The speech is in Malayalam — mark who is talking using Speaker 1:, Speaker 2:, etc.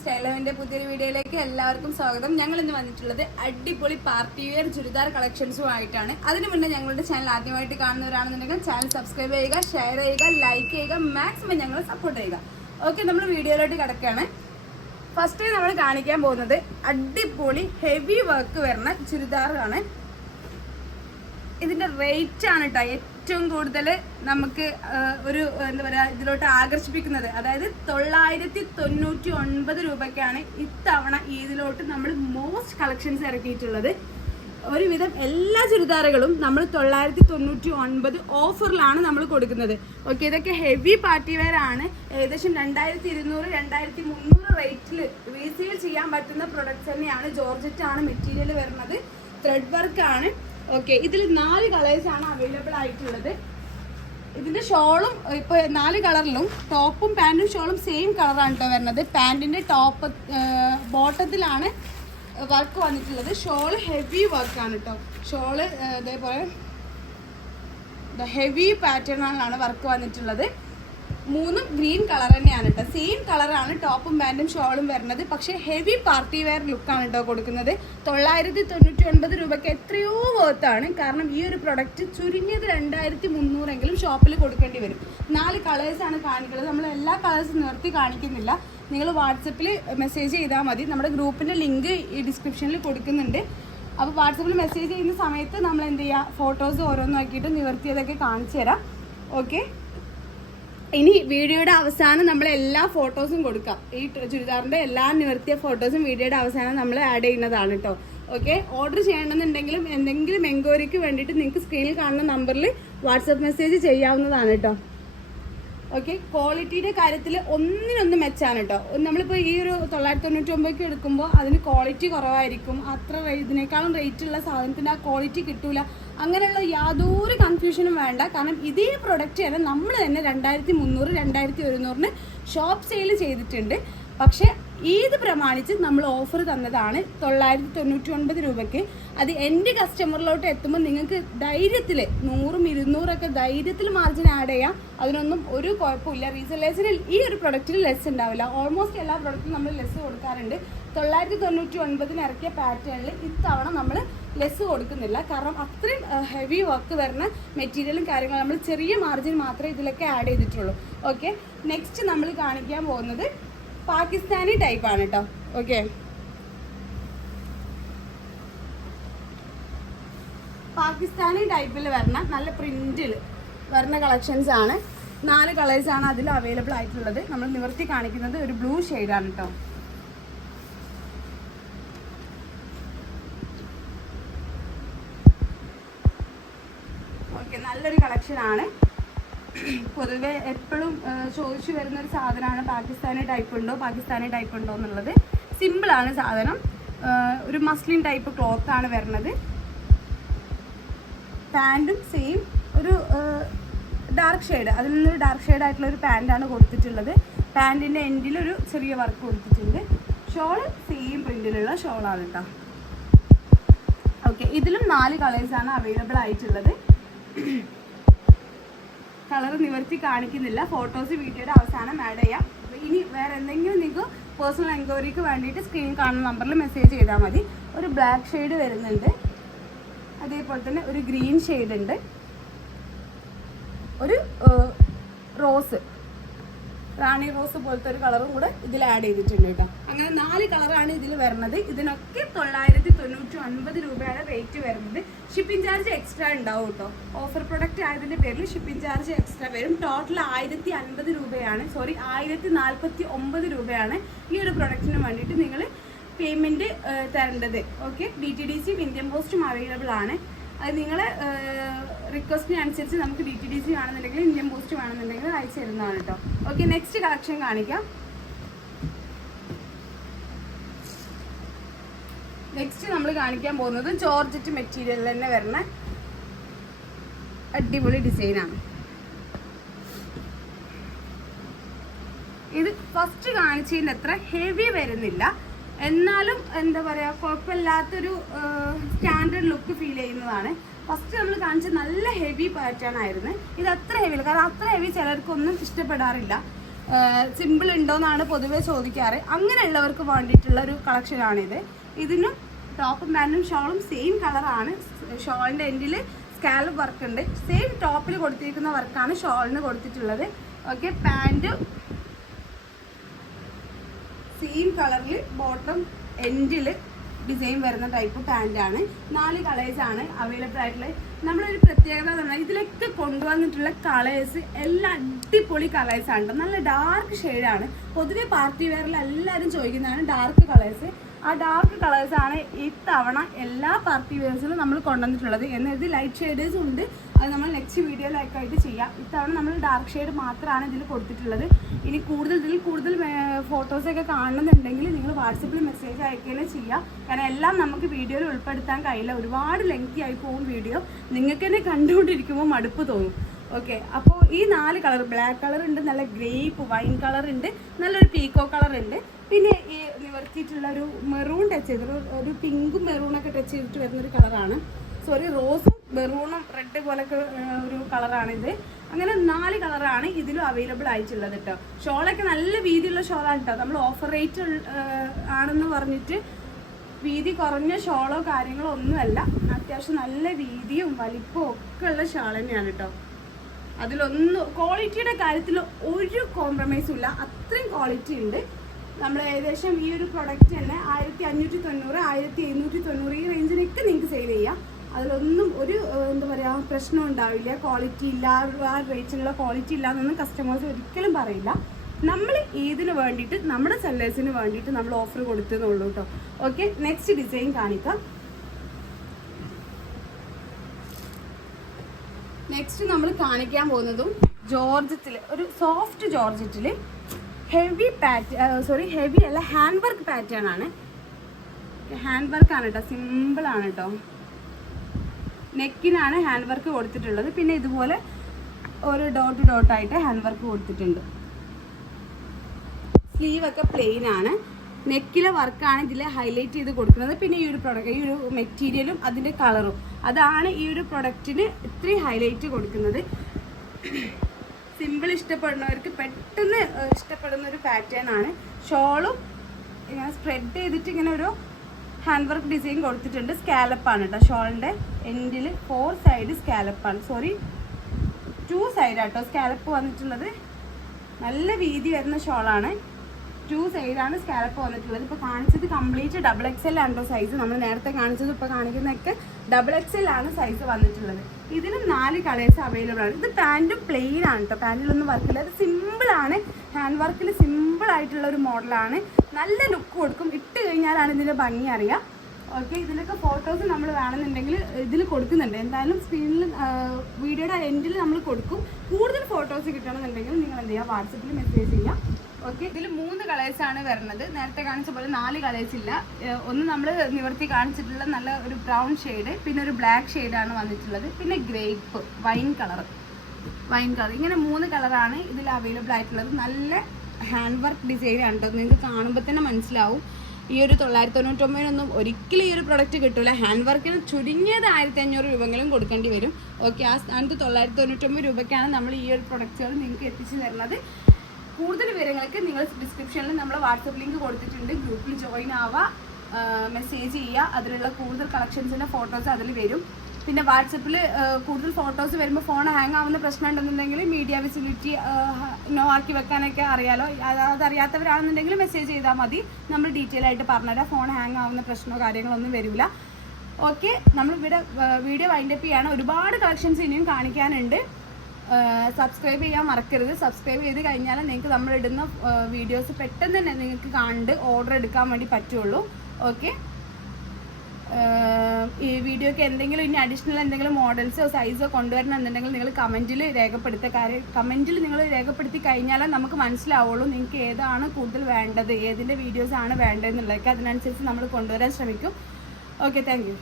Speaker 1: സ്റ്റൈലവിന്റെ പുതിയൊരു വീഡിയോയിലേക്ക് എല്ലാവർക്കും സ്വാഗതം. ഞങ്ങൾ ഇന്ന് വന്നിട്ടുള്ളത് അടിപൊളി പാർട്ടി വെയർ ചുരിദാർ കളക്ഷൻസുമായിട്ടാണ്. അതിനു മുന്നേ ഞങ്ങളുടെ ചാനൽ ആദ്യമായിട്ട് കാണുന്നവരാണെന്നുണ്ടെങ്കിൽ ചാനൽ സബ്സ്ക്രൈബ് ചെയ്യുക ഷെയർ ചെയ്യുക ലൈക്ക് ചെയ്യുക മാക്സിമം ഞങ്ങളെ സപ്പോർട്ട് ചെയ്യുക. ഓക്കെ നമ്മൾ വീഡിയോയിലോട്ട് കിടക്കുകയാണ്. ഫസ്റ്റ് നമ്മൾ കാണിക്കാൻ പോകുന്നത് അടിപൊളി ഹെവി വർക്ക് വരുന്ന ചുരിദാറാണ്. ഇതിന്റെ റേറ്റ് ആണ് കേട്ടോ ഏറ്റവും കൂടുതൽ നമുക്ക് ഒരു എന്താ പറയുക ഇതിലോട്ട് ആകർഷിപ്പിക്കുന്നത്. അതായത് തൊള്ളായിരത്തി തൊണ്ണൂറ്റി ഒൻപത് രൂപയ്ക്കാണ് ഇത്തവണ ഇതിലോട്ട് നമ്മൾ മോസ്റ്റ് കളക്ഷൻസ് ഇറക്കിയിട്ടുള്ളത്. ഒരുവിധം എല്ലാ ചുരിദാറുകളും നമ്മൾ തൊള്ളായിരത്തി തൊണ്ണൂറ്റി ഒൻപത് ഓഫറിലാണ് നമ്മൾ കൊടുക്കുന്നത്. ഓക്കെ ഇതൊക്കെ ഹെവി പാർട്ടി വെയർ ആണ്. ഏകദേശം രണ്ടായിരത്തി ഇരുന്നൂറ് രണ്ടായിരത്തി മുന്നൂറ് റേറ്റിൽ റീസെയിൽ ചെയ്യാൻ പറ്റുന്ന പ്രൊഡക്ട്സ് തന്നെയാണ്. ജോർജറ്റ് ആണ് മെറ്റീരിയൽ വരുന്നത്. ത്രെഡ് വർക്ക് ആണ്. ഓക്കെ ഇതിൽ നാല് കളേഴ്സ് ആണ് അവൈലബിൾ ആയിട്ടുള്ളത്. ഇതിന്റെ ഷോളും ഇപ്പൊ നാല് കളറിലും ടോപ്പും പാന്റും ഷോളും സെയിം കളറാണ് കേട്ടോ വരുന്നത്. പാന്റിന്റെ ടോപ്പ് ബോട്ടത്തിലാണ് വർക്ക് വന്നിട്ടുള്ളത്. ഷോൾ ഹെവി വർക്ക് വർക്കാണ് കേട്ടോ ഷോൾ ഇതേപോലെ ഹെവി പാറ്റേണിലാണ് വർക്ക് വന്നിട്ടുള്ളത്. മൂന്നും ഗ്രീൻ കളർ തന്നെയാണ് കേട്ടോ. സെയിം കളറാണ് ടോപ്പും പാന്റും ഷോളും വരുന്നത്. പക്ഷേ ഹെവി പാർട്ടി വെയർ ലുക്കാണ് കേട്ടോ കൊടുക്കുന്നത്. തൊള്ളായിരത്തി തൊണ്ണൂറ്റി ഒൻപത് രൂപയ്ക്ക് എത്രയോ വേർത്താണ് കാരണം ഈ ഒരു പ്രൊഡക്റ്റ് ചുരുങ്ങിയത് രണ്ടായിരത്തി മുന്നൂറെങ്കിലും ഷോപ്പിൽ കൊടുക്കേണ്ടി വരും. നാല് കളേഴ്സാണ് കാണിക്കുന്നത്. നമ്മൾ എല്ലാ കളേഴ്സും നിർത്തി കാണിക്കുന്നില്ല. നിങ്ങൾ വാട്സപ്പിൽ മെസ്സേജ് ചെയ്താൽ മതി. നമ്മുടെ ഗ്രൂപ്പിന്റെ ലിങ്ക് ഈ ഡിസ്ക്രിപ്ഷനിൽ കൊടുക്കുന്നുണ്ട്. അപ്പോൾ വാട്സപ്പിൽ മെസ്സേജ് ചെയ്യുന്ന സമയത്ത് നമ്മൾ എന്ത് ചെയ്യുക? ഫോട്ടോസ് ഓരോന്നാക്കിയിട്ട് നിവർത്തിയതൊക്കെ കാണിച്ചു തരാം. ഓക്കെ ഇനി വീഡിയോയുടെ അവസാനം നമ്മൾ എല്ലാ ഫോട്ടോസും കൊടുക്കാം. ഈ ചുരിദാറിന്റെ എല്ലാ നിവർത്തിയ ഫോട്ടോസും വീഡിയോയുടെ അവസാനം നമ്മൾ ആഡ് ചെയ്യുന്നതാണ് കേട്ടോ ഓക്കെ ഓർഡർ ചെയ്യണമെന്നുണ്ടെങ്കിലും എന്തെങ്കിലും എൻക്വയറിക്ക് വേണ്ടിയിട്ട് നിങ്ങൾക്ക് സ്ക്രീനിൽ കാണുന്ന നമ്പറിൽ വാട്സപ്പ് മെസ്സേജ് ചെയ്യാവുന്നതാണ് കേട്ടോ ഓക്കെ ക്വാളിറ്റിയുടെ കാര്യത്തിൽ ഒന്നിനൊന്ന് മെച്ചാണ് കേട്ടോ നമ്മളിപ്പോൾ ഈ ഒരു തൊള്ളായിരത്തി തൊണ്ണൂറ്റി ഒമ്പതൊക്കെ എടുക്കുമ്പോൾ അതിന് ക്വാളിറ്റി കുറവായിരിക്കും. അത്ര ഇതിനേക്കാളും റേറ്റ് ഉള്ള സാധനത്തിന്റെ ആ ക്വാളിറ്റി കിട്ടൂല. അങ്ങനെയുള്ള യാതൊരു കൺഫ്യൂഷനും വേണ്ട. കാരണം ഇതേ പ്രൊഡക്റ്റ് തന്നെ നമ്മൾ തന്നെ രണ്ടായിരത്തി മുന്നൂറ് രണ്ടായിരത്തി ഒരുന്നൂറിന് ഷോപ്പ് സെയിൽ ചെയ്തിട്ടുണ്ട്. പക്ഷേ ഈദ് പ്രമാണിച്ച് നമ്മൾ ഓഫർ തന്നതാണ് തൊള്ളായിരത്തി തൊണ്ണൂറ്റി ഒൻപത് രൂപയ്ക്ക്. അത് എന്റെ കസ്റ്റമറിലോട്ട് എത്തുമ്പോൾ നിങ്ങൾക്ക് ധൈര്യത്തിൽ നൂറും ഇരുന്നൂറൊക്കെ ധൈര്യത്തിൽ മാർജിൻ ആഡ് ചെയ്യാം. അതിനൊന്നും ഒരു കുഴപ്പമില്ല. റീസെല്ലേഴ്സിന് ഈ ഒരു പ്രൊഡക്റ്റിൽ ലെസ് ഉണ്ടാവില്ല. ഓൾമോസ്റ്റ് എല്ലാ പ്രൊഡക്റ്റും നമ്മൾ ലെസ് കൊടുക്കാറുണ്ട്. തൊള്ളായിരത്തി തൊണ്ണൂറ്റി ഒൻപതിന് ഇറക്കിയ പാറ്റേണിൽ ഇത്തവണ നമ്മൾ ലെസ് കൊടുക്കുന്നില്ല. കാരണം അത്രയും ഹെവി വർക്ക് വരുന്ന മെറ്റീരിയലും കാര്യങ്ങളും നമ്മൾ ചെറിയ മാർജിൻ മാത്രമേ ഇതിലൊക്കെ ആഡ് ചെയ്തിട്ടുള്ളൂ. ഓക്കെ നെക്സ്റ്റ് നമ്മൾ കാണിക്കാൻ പോകുന്നത് പാകിസ്ഥാനി ടൈപ്പ് ആണ് കേട്ടോ ഓക്കെ പാകിസ്ഥാനി ടൈപ്പിൽ വരുന്ന നല്ല പ്രിന്റിൽ വരുന്ന കളക്ഷൻസ് ആണ്. നാല് കളേഴ്സാണ് അതിൽ അവൈലബിൾ ആയിട്ടുള്ളത്. നമ്മൾ നിവർത്തി കാണിക്കുന്നത് ഒരു ബ്ലൂ ഷെയ്ഡാണ് കേട്ടോ ഓക്കെ നല്ലൊരു കളക്ഷനാണ് പൊതുവെ എപ്പോഴും ചോദിച്ചു വരുന്ന ഒരു സാധനമാണ് പാകിസ്ഥാനി ടൈപ്പ് ഉണ്ടോ പാകിസ്ഥാനി ടൈപ്പ് ഉണ്ടോ എന്നുള്ളത്. സിമ്പിളാണ് സാധനം. ഒരു മസ്ലിൻ ടൈപ്പ് ക്ലോത്ത് ആണ് വരുന്നത്. പാന്റും സെയിം ഒരു ഡാർക്ക് ഷെയ്ഡ് അതിൽ നിന്നൊരു ഡാർക്ക് ഷെയ്ഡ് ആയിട്ടുള്ള ഒരു പാന്റാണ് കൊടുത്തിട്ടുള്ളത്. പാന്റിന്റെ എൻഡിൽ ഒരു ചെറിയ വർക്ക് കൊടുത്തിട്ടുണ്ട്. ഷോൾ സെയിം പ്രിന്റിലുള്ള ഷോളാണ് കേട്ടോ ഓക്കെ ഇതിലും നാല് കളേഴ്സാണ് അവൈലബിൾ ആയിട്ടുള്ളത്. കളർ നിവർത്തി കാണിക്കുന്നില്ല. ഫോട്ടോസ് വീഡിയോയുടെ അവസാനം ആഡ് ചെയ്യാം. ഇനി വേറെ എന്തെങ്കിലും നിങ്ങൾക്ക് പേഴ്സണൽ എൻക്വയറിക്ക് വേണ്ടിയിട്ട് സ്ക്രീൻ കാണുന്ന നമ്പറിൽ മെസ്സേജ് ചെയ്താൽ മതി. ഒരു ബ്ലാക്ക് ഷെയ്ഡ് വരുന്നുണ്ട്. അതേപോലെ തന്നെ ഒരു ഗ്രീൻ ഷെയ്ഡ് ഉണ്ട്. ഒരു റോസ് റാണി റോസ് പോലത്തെ ഒരു കളറും കൂടെ ഇതിൽ ആഡ് ചെയ്തിട്ടുണ്ട് കേട്ടോ. അങ്ങനെ നാല് കളറാണ് ഇതിൽ വരുന്നത്. ഇതിനൊക്കെ തൊള്ളായിരത്തി തൊണ്ണൂറ്റി ഒൻപത് രൂപയാണ് റേറ്റ് വരുന്നത്. ഷിപ്പിംഗ് ചാർജ് എക്സ്ട്രാ ഉണ്ടാവും കേട്ടോ. ഓഫർ പ്രൊഡക്റ്റ് ആയതിന്റെ പേരിൽ ഷിപ്പിംഗ് ചാർജ് എക്സ്ട്രാ വരും. ടോട്ടൽ ആയിരത്തി അൻപത് രൂപയാണ്. സോറി ആയിരത്തി നാൽപ്പത്തി ഒമ്പത് രൂപയാണ് ഈ ഒരു പ്രൊഡക്റ്റിന് വേണ്ടിയിട്ട് നിങ്ങൾ പേയ്മെന്റ് തരേണ്ടത്. ഓക്കെ ഡി ടി ഡി സിയും ഇന്ത്യൻ പോസ്റ്റും അവൈലബിൾ ആണ്. അത് നിങ്ങൾ റിക്വസ്റ്റിന് അനുസരിച്ച് നമുക്ക് ഡി ടി ഡി സി വേണമെന്നുണ്ടെങ്കിൽ ഇന്ത്യൻ പോസ്റ്റ് വേണമെന്നുണ്ടെങ്കിൽ അയച്ചു തരുന്നതാണ് കേട്ടോ. ഓക്കെ നെക്സ്റ്റ് കളക്ഷൻ കാണിക്കാം. നെക്സ്റ്റ് നമ്മൾ കാണിക്കാൻ പോകുന്നത് ജോർജറ്റ് മെറ്റീരിയലിൽ തന്നെ വരുന്ന അടിപൊളി ഡിസൈനാണ് ഇത് ഫസ്റ്റ് കാണിച്ചതിന്റെ അത്ര ഹെവി വരുന്നില്ല. എന്നാലും എന്താ പറയുക കുഴപ്പമില്ലാത്തൊരു സ്റ്റാൻഡേർഡ് ലുക്ക് ഫീൽ ചെയ്യുന്നതാണ്. ഫസ്റ്റ് നമ്മൾ കാണിച്ച നല്ല ഹെവി പാറ്റേൺ ആയിരുന്നു. ഇത് അത്ര ഹെവി അല്ല കാരണം അത്ര ഹെവി ചിലർക്കൊന്നും ഇഷ്ടപ്പെടാറില്ല. സിമ്പിൾ ഉണ്ടോ എന്നാണ് പൊതുവെ ചോദിക്കാറ്. അങ്ങനെയുള്ളവർക്ക് വേണ്ടിയിട്ടുള്ള ഒരു കളക്ഷനാണിത് ഇതിനും ടോപ്പും പാന്റും ഷോളും സെയിം കളറാണ് ഷോളിന്റെ എൻഡിൽ സ്കാലപ്പ് വർക്ക് ഉണ്ട്. സെയിം ടോപ്പിൽ കൊടുത്തിരിക്കുന്ന വർക്കാണ് ഷോളിന് കൊടുത്തിട്ടുള്ളത്. ഓക്കെ പാന്റും സെയിം കളറിൽ ബോട്ടം എൻഡിൽ ഡിസൈൻ വരുന്ന ടൈപ്പ് പാന്റാണ് നാല് കളേഴ്സാണ് അവൈലബിൾ ആയിട്ടുള്ളത് നമ്മളൊരു പ്രത്യേകത എന്ന് പറഞ്ഞാൽ ഇതിലൊക്കെ കൊണ്ടുവന്നിട്ടുള്ള കളേഴ്സ് എല്ലാം അടിപൊളി കളേഴ്സാണ് നല്ല ഡാർക്ക് ഷെയ്ഡാണ് പൊതുവെ പാർട്ടി വെയറിൽ എല്ലാവരും ചോദിക്കുന്നതാണ് ഡാർക്ക് കളേഴ്സ് ആ ഡാർക്ക് കളേഴ്സ് ആണ് ഇത്തവണ എല്ലാ പാർട്ടി വെയർസിലും നമ്മൾ കൊണ്ടുവന്നിട്ടുള്ളത്. എന്നാൽ ഇത് ലൈറ്റ് ഷെയ്ഡേഴ്സും ഉണ്ട്. അത് നമ്മൾ നെക്സ്റ്റ് വീഡിയോയിലൊക്കെ ആയിട്ട് ചെയ്യാം. ഇത്തവണ നമ്മൾ ഡാർക്ക് ഷെയ്ഡ് മാത്രമാണ് ഇതിൽ കൊടുത്തിട്ടുള്ളത്. ഇനി കൂടുതൽ ഇതിൽ കൂടുതൽ ഫോട്ടോസൊക്കെ കാണണമെന്നുണ്ടെങ്കിൽ നിങ്ങൾ വാട്സപ്പിൽ മെസ്സേജ് അയക്കുകയും ചെയ്യാം. കാരണം എല്ലാം നമുക്ക് വീഡിയോയിൽ ഉൾപ്പെടുത്താൻ കഴിയില്ല. ഒരുപാട് ലെങ്തി ആയി പോകും വീഡിയോ നിങ്ങൾക്ക് തന്നെ കണ്ടുകൊണ്ടിരിക്കുമ്പോൾ മടുപ്പ് തോന്നും. ഓക്കെ അപ്പോൾ ഈ നാല് കളർ ബ്ലാക്ക് കളർ ഉണ്ട് നല്ല ഗ്രേപ്പ് വൈൻ കളർ ഉണ്ട് നല്ലൊരു പീക്കോ കളർ ഉണ്ട്. പിന്നെ ഈ നിവർത്തിയിട്ടുള്ള ഒരു മെറൂൺ ടച്ച് ചെയ്ത് ഒരു- പിങ്കും മെറൂണൊക്കെ ടച്ച് ചെയ്തിട്ട് വരുന്നൊരു കളറാണ് സോറി റോസും മെറൂണും റെഡ് പോലൊക്കെ ഒരു കളറാണിത് അങ്ങനെ നാല് കളറാണ് ഇതിലും അവൈലബിൾ ആയിട്ടുള്ളത് കേട്ടോ ഷോളൊക്കെ നല്ല വീതിയുള്ള ഷോളാണ് കേട്ടോ നമ്മൾ ഓഫർ റേറ്റ് ആണെന്ന് പറഞ്ഞിട്ട് വീതി കുറഞ്ഞ ഷോളോ കാര്യങ്ങളോ ഒന്നുമല്ല. അത്യാവശ്യം നല്ല വീതിയും വലിപ്പവും ഒക്കെ ഉള്ള ഷാൾ തന്നെയാണ് കേട്ടോ അതിലൊന്നും ക്വാളിറ്റിയുടെ കാര്യത്തിൽ ഒരു കോംപ്രമൈസും ഇല്ല. അത്രയും ക്വാളിറ്റി ഉണ്ട്. നമ്മൾ ഏകദേശം ഈ ഒരു പ്രൊഡക്റ്റ് തന്നെ ആയിരത്തി അഞ്ഞൂറ്റി തൊണ്ണൂറ് ആയിരത്തി എഴുന്നൂറ്റി തൊണ്ണൂറ് ഈ റേഞ്ചിനൊക്കെ നിങ്ങൾക്ക് സെയിൽ ചെയ്യാം. അതിലൊന്നും ഒരു എന്താ പറയുക പ്രശ്നം ഉണ്ടാവില്ല. ക്വാളിറ്റി ഇല്ല ആ റേറ്റിലുള്ള ക്വാളിറ്റി ഇല്ല എന്നൊന്നും കസ്റ്റമേഴ്സ് ഒരിക്കലും പറയില്ല. നമ്മൾ ഏതിന് വേണ്ടിയിട്ട് നമ്മുടെ സെല്ലേഴ്സിന് വേണ്ടിയിട്ട് നമ്മൾ ഓഫർ കൊടുത്തതെന്നുള്ളൂ കേട്ടോ ഓക്കെ നെക്സ്റ്റ് ഡിസൈൻ കാണിക്കാം. നെക്സ്റ്റ് നമ്മൾ കാണിക്കാൻ പോകുന്നതും ജോർജറ്റിൽ ഒരു സോഫ്റ്റ് ജോർജറ്റിൽ ഹെവി പാറ്റ് സോറി ഹെവി അല്ല ഹാൻഡ് വർക്ക് പാറ്റേൺ ആണ്. ഹാൻഡ് വർക്ക് ആണ് കേട്ടോ സിമ്പിൾ ആണ് കേട്ടോ നെക്കിനാണ് ഹാൻഡ് വർക്ക് കൊടുത്തിട്ടുള്ളത്. പിന്നെ ഇതുപോലെ ഒരു ഡോട്ട് ഡോട്ടായിട്ട് ഹാൻഡ് വർക്ക് കൊടുത്തിട്ടുണ്ട്. സ്ലീവൊക്കെ പ്ലെയിൻ ആണ്. നെക്കിലെ വർക്കാണ് ഇതിൽ ഹൈലൈറ്റ് ചെയ്ത് കൊടുക്കുന്നത്. പിന്നെ ഈ ഒരു പ്രൊഡക്റ്റ് ഈ ഒരു മെറ്റീരിയലും അതിന്റെ കളറും അതാണ് ഈ ഒരു പ്രൊഡക്റ്റിന് ഇത്രയും ഹൈലൈറ്റ് കൊടുക്കുന്നത്. സിമ്പിൾ ഇഷ്ടപ്പെടുന്നവർക്ക് പെട്ടെന്ന് ഇഷ്ടപ്പെടുന്ന ഒരു പാറ്റേൺ ആണ്. ഷോളും ഇങ്ങനെ സ്പ്രെഡ് ചെയ്തിട്ട് ഇങ്ങനെ ഒരു ഹാൻഡ് വർക്ക് ഡിസൈൻ കൊടുത്തിട്ടുണ്ട്. സ്കാലപ്പാണ് കേട്ടോ ഷോളിന്റെ എൻഡിൽ ഫോർ സൈഡ് സ്കാലപ്പാണ് സോറി ടു സൈഡ് ആട്ടോ സ്കാലപ്പ് വന്നിട്ടുള്ളത്. നല്ല വീതി വരുന്ന ഷോളാണ്. ടു സൈഡാണ് സ്കാലപ്പ് വന്നിട്ടുള്ളത് ഇപ്പോൾ കാണിച്ചത് കംപ്ലീറ്റ് ഡബിൾ എക്സ് എൽ ആണല്ലോ സൈസ് നമ്മൾ നേരത്തെ കാണിച്ചത് ഇപ്പോൾ കാണിക്കുന്നതൊക്കെ ഡബിൾ എക്സ് എൽ ആണ് സൈസ് വന്നിട്ടുള്ളത്. ഇതിനും നാല് കളേഴ്സ് അവൈലബിൾ ആണ്. ഇത് പാന്റും പ്ലെയിൻ ആണ് കേട്ടോ പാന്റിലൊന്നും വർക്കില്ല ഇത് സിമ്പിൾ ആണ്. ഹാൻഡ് വർക്കിൽ സിമ്പിൾ ആയിട്ടുള്ള ഒരു മോഡലാണ് നല്ല ലുക്ക് കൊടുക്കും. ഇട്ട് കഴിഞ്ഞാലാണ് ഇതിന്റെ ഭംഗി അറിയാം. ഓക്കെ ഇതിലൊക്കെ ഫോട്ടോസ് നമ്മൾ വേണമെന്നുണ്ടെങ്കിൽ ഇതിൽ കൊടുക്കുന്നുണ്ട്. എന്തായാലും സ്ക്രീനിൽ വീഡിയോയുടെ എൻഡിൽ നമ്മൾ കൊടുക്കും. കൂടുതൽ ഫോട്ടോസ് കിട്ടണമെന്നുണ്ടെങ്കിൽ നിങ്ങൾ എന്ത് ചെയ്യുക വാട്സപ്പിൽ മെസ്സേജ് ചെയ്യുക ഓക്കെ ഇതിൽ മൂന്ന് കളേഴ്സ് ആണ് വരുന്നത്. നേരത്തെ കാണിച്ച പോലെ നാല് കളേഴ്സ് ഇല്ല. ഒന്ന് നമ്മൾ നിവർത്തി കാണിച്ചിട്ടുള്ള നല്ല ഒരു ബ്രൗൺ ഷെയ്ഡ് പിന്നെ ഒരു ബ്ലാക്ക് ഷെയ്ഡാണ് വന്നിട്ടുള്ളത്. പിന്നെ grape wine colour wine colour ഇങ്ങനെ മൂന്ന് കളറാണ് ഇതിൽ അവൈലബിൾ ആയിട്ടുള്ളത്. നല്ല ഹാൻഡ് വർക്ക് ഡിസൈൻ ആണ് കേട്ടോ നിങ്ങൾക്ക് കാണുമ്പോൾ തന്നെ മനസ്സിലാവും. ഈ ഒരു തൊള്ളായിരത്തി തൊണ്ണൂറ്റൊമ്പതിനൊന്നും ഒരിക്കലും ഈ ഒരു പ്രൊഡക്റ്റ് കിട്ടില്ല ഹാൻഡ് വർക്കിന് ചുരുങ്ങിയത് ആയിരത്തി അഞ്ഞൂറ് രൂപയെങ്കിലും കൊടുക്കേണ്ടി വരും. ഓക്കെ ആ സ്ഥാനത്ത് തൊള്ളായിരത്തി തൊണ്ണൂറ്റൊമ്പത് രൂപയ്ക്കാണ് നമ്മൾ ഈ ഒരു പ്രൊഡക്റ്റുകൾ നിങ്ങൾക്ക് എത്തിച്ചു തരുന്നത്. കൂടുതൽ വിവരങ്ങൾക്ക് നിങ്ങൾ ഡിസ്ക്രിപ്ഷനിൽ നമ്മൾ വാട്സപ്പ് ലിങ്ക് കൊടുത്തിട്ടുണ്ട്. ഗ്രൂപ്പിൽ ജോയിൻ ആവുക മെസ്സേജ് ചെയ്യുക. അതിലുള്ള കൂടുതൽ കളക്ഷൻസിന്റെ ഫോട്ടോസ് അതിൽ വരും. പിന്നെ വാട്സപ്പിൽ കൂടുതൽ ഫോട്ടോസ് വരുമ്പോൾ ഫോൺ ഹാങ് ആവുന്ന പ്രശ്നം ഉണ്ടെന്നുണ്ടെങ്കിൽ മീഡിയ വിസിബിലിറ്റി നോ ആക്കി വെക്കാനൊക്കെ അറിയാലോ. അത് അതറിയാത്തവരാണെന്നുണ്ടെങ്കിൽ മെസ്സേജ് ചെയ്താൽ മതി. നമ്മൾ ഡീറ്റെയിൽ ആയിട്ട് പറഞ്ഞുതരാം. ഫോൺ ഹാങ് ആവുന്ന പ്രശ്നമോ കാര്യങ്ങളൊന്നും വരില്ല ഓക്കെ നമ്മൾ ഇവിടെ വീഡിയോ വൈൻഡപ്പ് ചെയ്യാണ്. ഒരുപാട് കളക്ഷൻസ് ഇനിയും കാണിക്കാനുണ്ട്. സബ്സ്ക്രൈബ് ചെയ്യാൻ മറക്കരുത്. സബ്സ്ക്രൈബ് ചെയ്ത് കഴിഞ്ഞാൽ നിങ്ങൾക്ക് നമ്മൾ ഇടുന്ന വീഡിയോസ് പെട്ടെന്ന് തന്നെ നിങ്ങൾക്ക് കണ്ട് ഓർഡർ എടുക്കാൻ വേണ്ടി പറ്റുള്ളൂ. ഓക്കെ ഈ വീഡിയോക്ക് എന്തെങ്കിലും ഇനി അഡീഷണൽ എന്തെങ്കിലും മോഡൽസോ സൈസോ കൊണ്ടുവരണമെന്നുണ്ടെങ്കിൽ നിങ്ങൾ കമന്റിൽ രേഖപ്പെടുത്തുക കാര്യം കമന്റിൽ നിങ്ങൾ രേഖപ്പെടുത്തി കഴിഞ്ഞാൽ നമുക്ക് മനസ്സിലാവുള്ളൂ നിങ്ങൾക്ക് ഏതാണ് കൂടുതൽ വേണ്ടത് ഏതിന്റെ വീഡിയോസാണ് വേണ്ടതെന്നുള്ളതൊക്കെ. അതിനനുസരിച്ച് നമ്മൾ കൊണ്ടുവരാൻ ശ്രമിക്കും. Okay thank